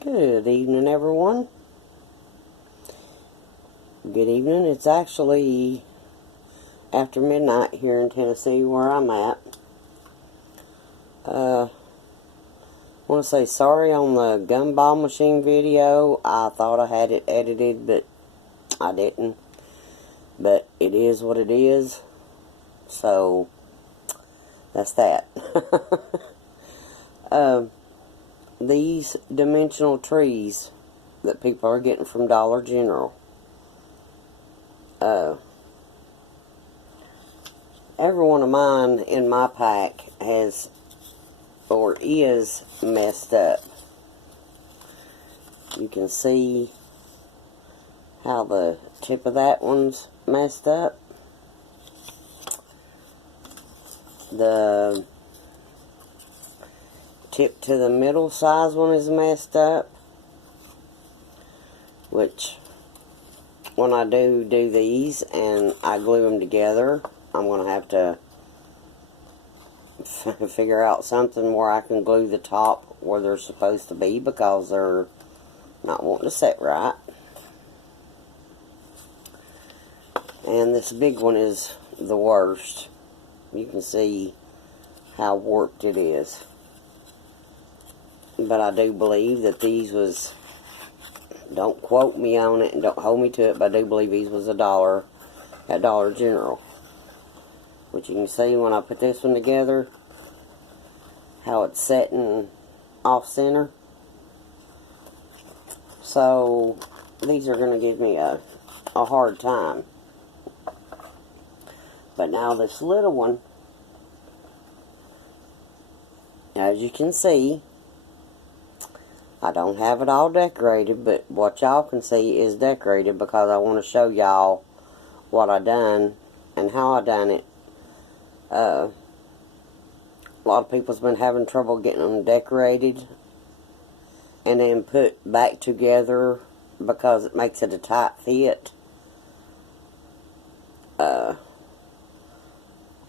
Good evening, everyone. Good evening. It's actually after midnight here in Tennessee where I'm at. I want to say sorry on the gumball machine video. I thought I had it edited, but I didn't. But it is what it is. So, that's that. These dimensional trees that people are getting from Dollar General. Every one of mine in my pack has or is messed up. You can see how the tip of that one's messed up. The tip to the middle size one is messed up, which when I do these and I glue them together, I'm going to have to figure out something where I can glue the top where they're supposed to be, because they're not wanting to set right. And this big one is the worst. You can see how warped it is. But I do believe that these was, don't quote me on it and don't hold me to it, but I do believe these was $1 at Dollar General. Which you can see when I put this one together, how it's setting off center. So these are going to give me a hard time. But now this little one, as you can see, I don't have it all decorated, but what y'all can see is decorated because I want to show y'all what I done and how I done it. A lot of people's been having trouble getting them decorated and then put back together because it makes it a tight fit.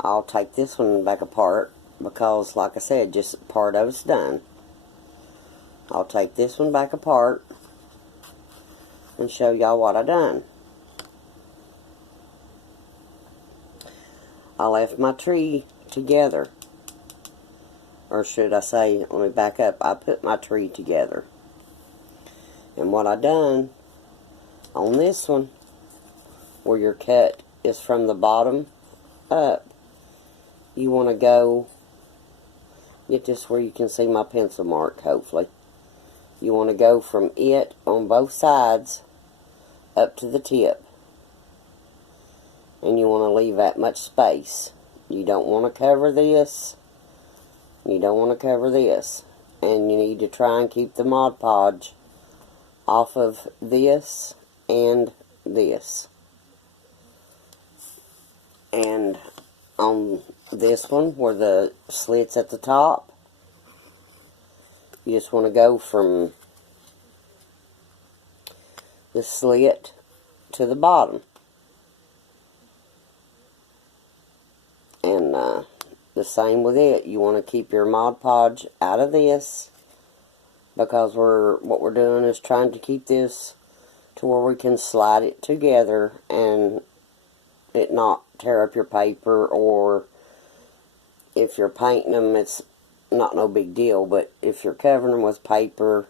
I'll take this one back apart because, like I said, just part of it's done. I'll take this one back apart and show y'all what I done. I left my tree together. Or should I say, let me back up, I put my tree together. And what I done on this one, where your cut is from the bottom up, you want to go, get this where you can see my pencil mark, hopefully. You want to go from it on both sides up to the tip. And you want to leave that much space. You don't want to cover this. You don't want to cover this. And you need to try and keep the Mod Podge off of this and this. And on this one, where the slit's at the top, you just want to go from the slit to the bottom. And the same with it. You want to keep your Mod Podge out of this, because what we're doing is trying to keep this to where we can slide it together and it not tear up your paper, or if you're painting them, it's not no big deal, but if you're covering them with paper,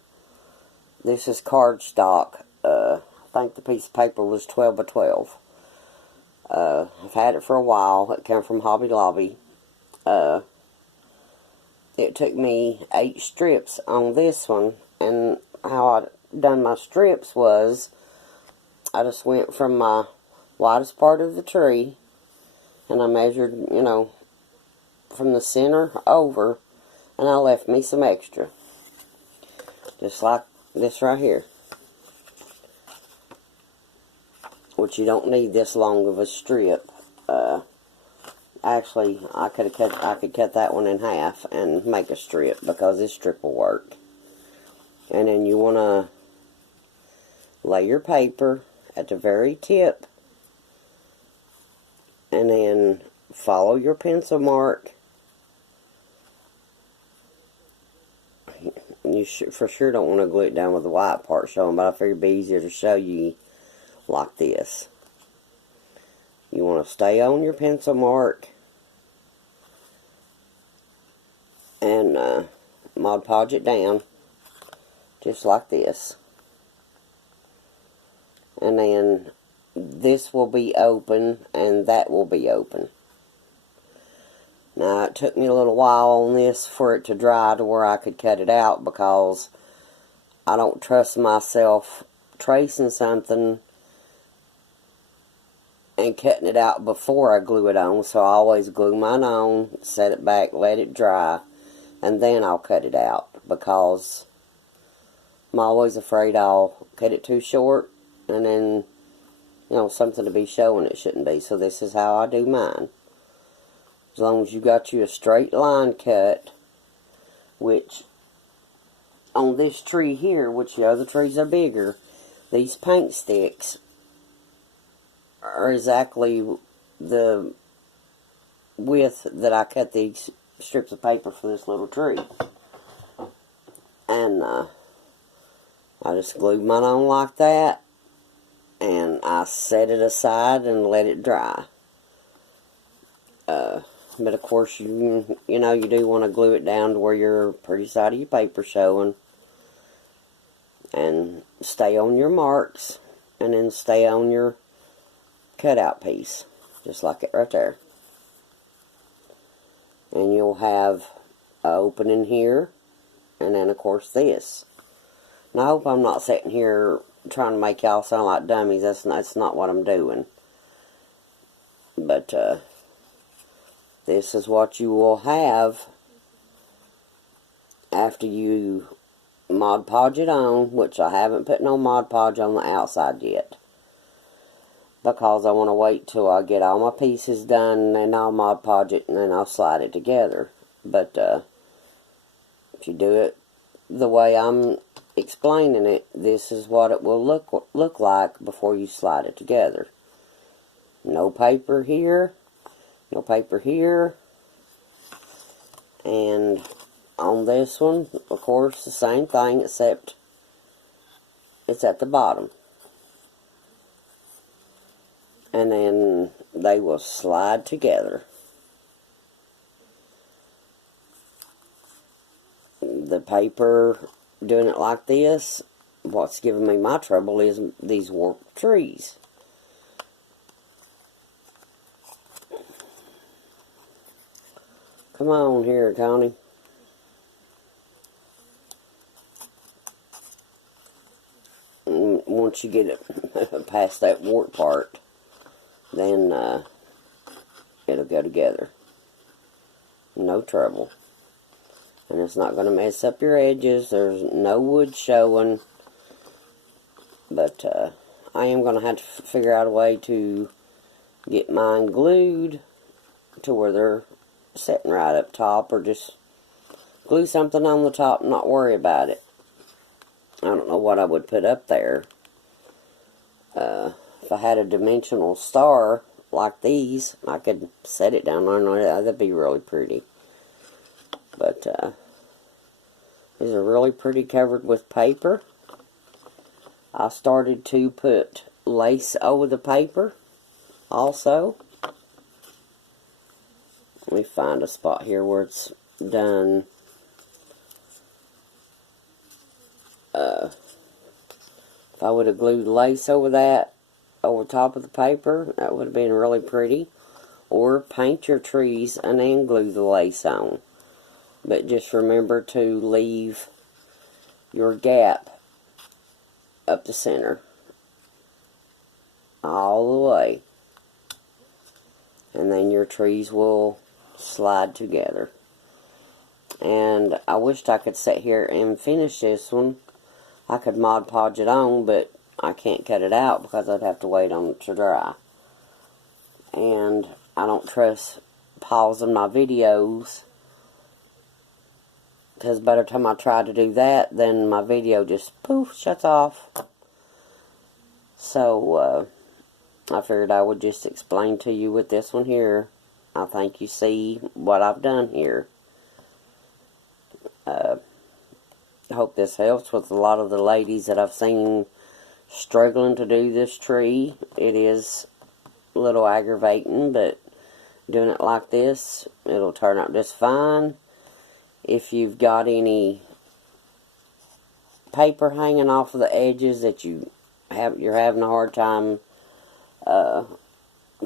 this is cardstock. I think the piece of paper was 12 by 12. I've had it for a while. It came from Hobby Lobby. It took me 8 strips on this one, and how I done my strips was, I just went from my widest part of the tree, and I measured, from the center over, and I left me some extra. Just like this right here. Which you don't need this long of a strip. Actually, I could cut that one in half and make a strip, because this strip will work. And then you want to lay your paper at the very tip, and then follow your pencil mark. You you for sure don't want to glue it down with the white part showing, but I figured it'd be easier to show you like this. You want to stay on your pencil mark and Mod Podge it down just like this. And then this will be open and that will be open. Now, it took me a little while on this for it to dry to where I could cut it out, because I don't trust myself tracing something and cutting it out before I glue it on. So I always glue mine on, set it back, let it dry, and then I'll cut it out, because I'm always afraid I'll cut it too short and then, you know, something to be showing it shouldn't be. So this is how I do mine. As long as you got you a straight line cut, which on this tree here, which the other trees are bigger, these paint sticks are exactly the width that I cut these strips of paper for this little tree. And I just glued mine on like that, and I set it aside and let it dry. But of course, you know, you do want to glue it down to where your pretty side of your paper showing. And stay on your marks, and then stay on your cutout piece, just like it right there. And you'll have an opening here, and then of course this. Now I hope I'm not sitting here trying to make y'all sound like dummies. That's not what I'm doing. But this is what you will have after you Mod Podge it on, which I haven't put no Mod Podge on the outside yet, because I want to wait till I get all my pieces done, and then I'll Mod Podge it, and then I'll slide it together. But if you do it the way I'm explaining it, this is what it will look like before you slide it together. No paper here, no paper here, and on this one, of course, the same thing, except it's at the bottom. And then they will slide together. The paper, doing it like this, what's giving me my trouble is these warped trees. Come on here, Connie. And once you get it past that warp part, then it'll go together. No trouble. And it's not going to mess up your edges. There's no wood showing. But I am going to have to figure out a way to get mine glued to where they're sitting right up top, or just glue something on the top and not worry about it. I don't know what I would put up there. If I had a dimensional star like these, I could set it down there. That'd be really pretty. But these are really pretty, covered with paper. I started to put lace over the paper also. Let me find a spot here where it's done. If I would have glued lace over that, over top of the paper, that would have been really pretty. Or paint your trees and then glue the lace on. But just remember to leave your gap up the center. All the way. And then your trees will slide together. And I wished I could sit here and finish this one. I could Mod Podge it on, but I can't cut it out because I'd have to wait on it to dry. And I don't trust pausing my videos, because by the time I try to do that, then my video just poof, shuts off. So I figured I would just explain to you with this one here. I think you see what I've done here. I hope this helps with a lot of the ladies that I've seen struggling to do this tree. It is a little aggravating, but doing it like this, it'll turn out just fine. If you've got any paper hanging off of the edges that you're having a hard time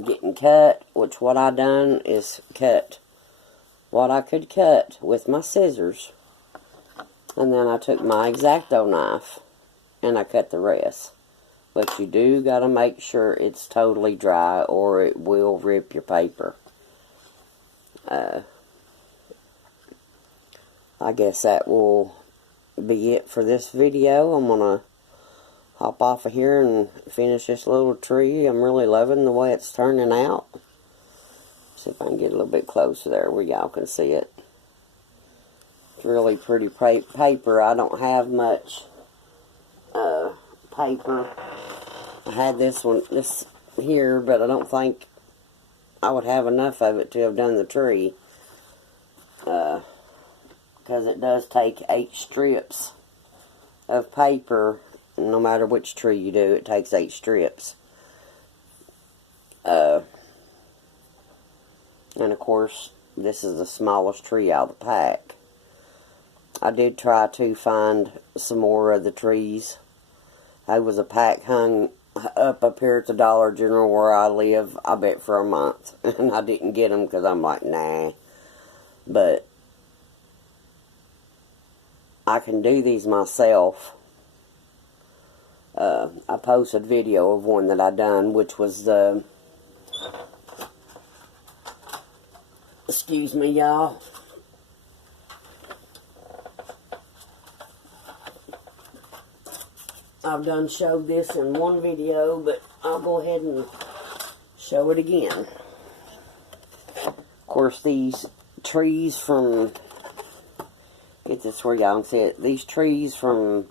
getting cut, which what I done is cut what I could cut with my scissors, and then I took my X-Acto knife and I cut the rest. But you do got to make sure it's totally dry or it will rip your paper. I guess that will be it for this video. I'm going to hop off of here and finish this little tree. I'm really loving the way it's turning out. See if I can get a little bit closer there where y'all can see it. It's really pretty paper. I don't have much paper. I had this here, but I don't think I would have enough of it to have done the tree. Because it does take 8 strips of paper. No matter which tree you do, it takes 8 strips. And of course, this is the smallest tree out of the pack. I did try to find some more of the trees. There was a pack hung up here at the Dollar General where I live, I bet for a month. And I didn't get them because I'm like, nah. But I can do these myself. I posted a video of one that I done, which was the, excuse me y'all, I've done showed this in one video, but I'll go ahead and show it again. Of course, these trees from, get this where y'all can see it, these trees from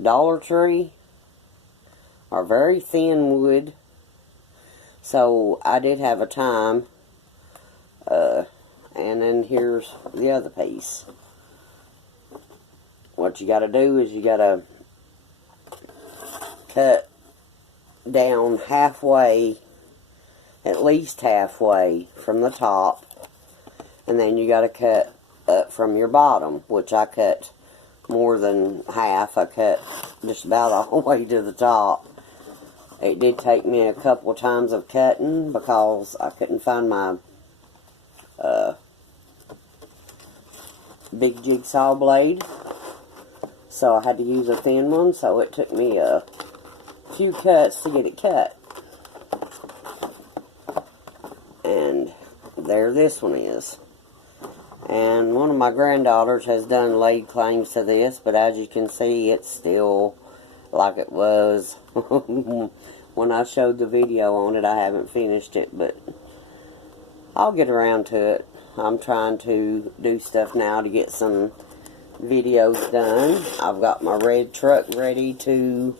Dollar Tree are very thin wood, so I did have a time. And then here's the other piece. What you got to do is you got to cut down halfway, at least halfway from the top, and then you got to cut up from your bottom, which I cut more than half. I cut just about all the way to the top. It did take me a couple of times of cutting because I couldn't find my big jigsaw blade, so I had to use a thin one, so it took me a few cuts to get it cut. And there this one is. And one of my granddaughters has done laid claims to this, but as you can see, it's still like it was when I showed the video on it. I haven't finished it, but I'll get around to it. I'm trying to do stuff now to get some videos done. I've got my red truck ready to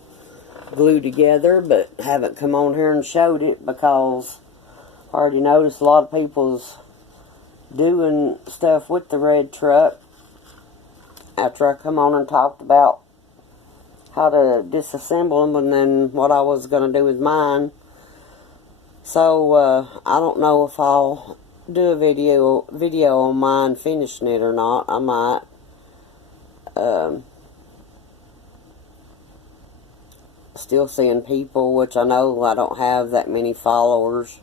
glue together, but haven't come on here and showed it because I already noticed a lot of people's doing stuff with the red truck after I come on and talked about how to disassemble them and then what I was going to do with mine. So I don't know if I'll do a video on mine finishing it or not. I might. Still seeing people, which I know I don't have that many followers,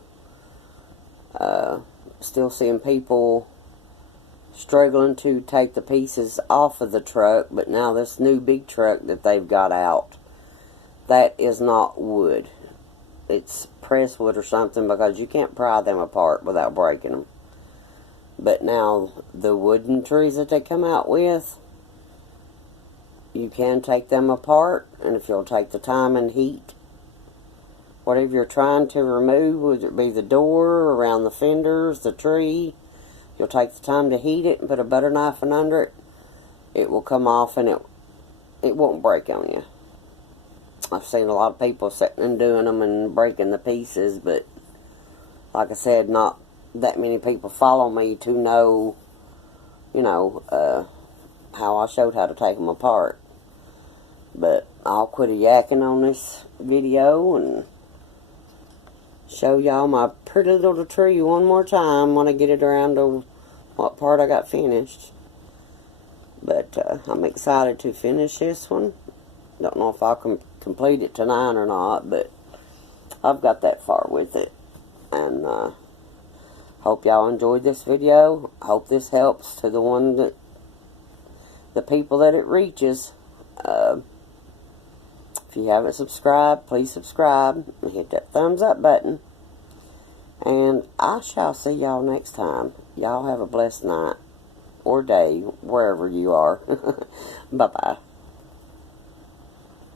still seeing people struggling to take the pieces off of the truck. But now this new big truck that they've got out, that is not wood. It's pressed wood or something, because you can't pry them apart without breaking them. But now the wooden trees that they come out with, you can take them apart, and if you'll take the time and heat whatever you're trying to remove, whether it be the door, around the fenders, the tree, you'll take the time to heat it and put a butter knife in under it, it will come off and it won't break on you. I've seen a lot of people sitting and doing them and breaking the pieces, but like I said, not that many people follow me to know, you know, how I showed how to take them apart. But I'll quit yakking on this video and show y'all my pretty little tree one more time when I get it around to what part I got finished. But I'm excited to finish this one. Don't know if I can complete it tonight or not, but I've got that far with it. And hope y'all enjoyed this video. Hope this helps to the people that it reaches. If you haven't subscribed, please subscribe and hit that thumbs up button. And I shall see y'all next time. Y'all have a blessed night or day, wherever you are. Bye-bye.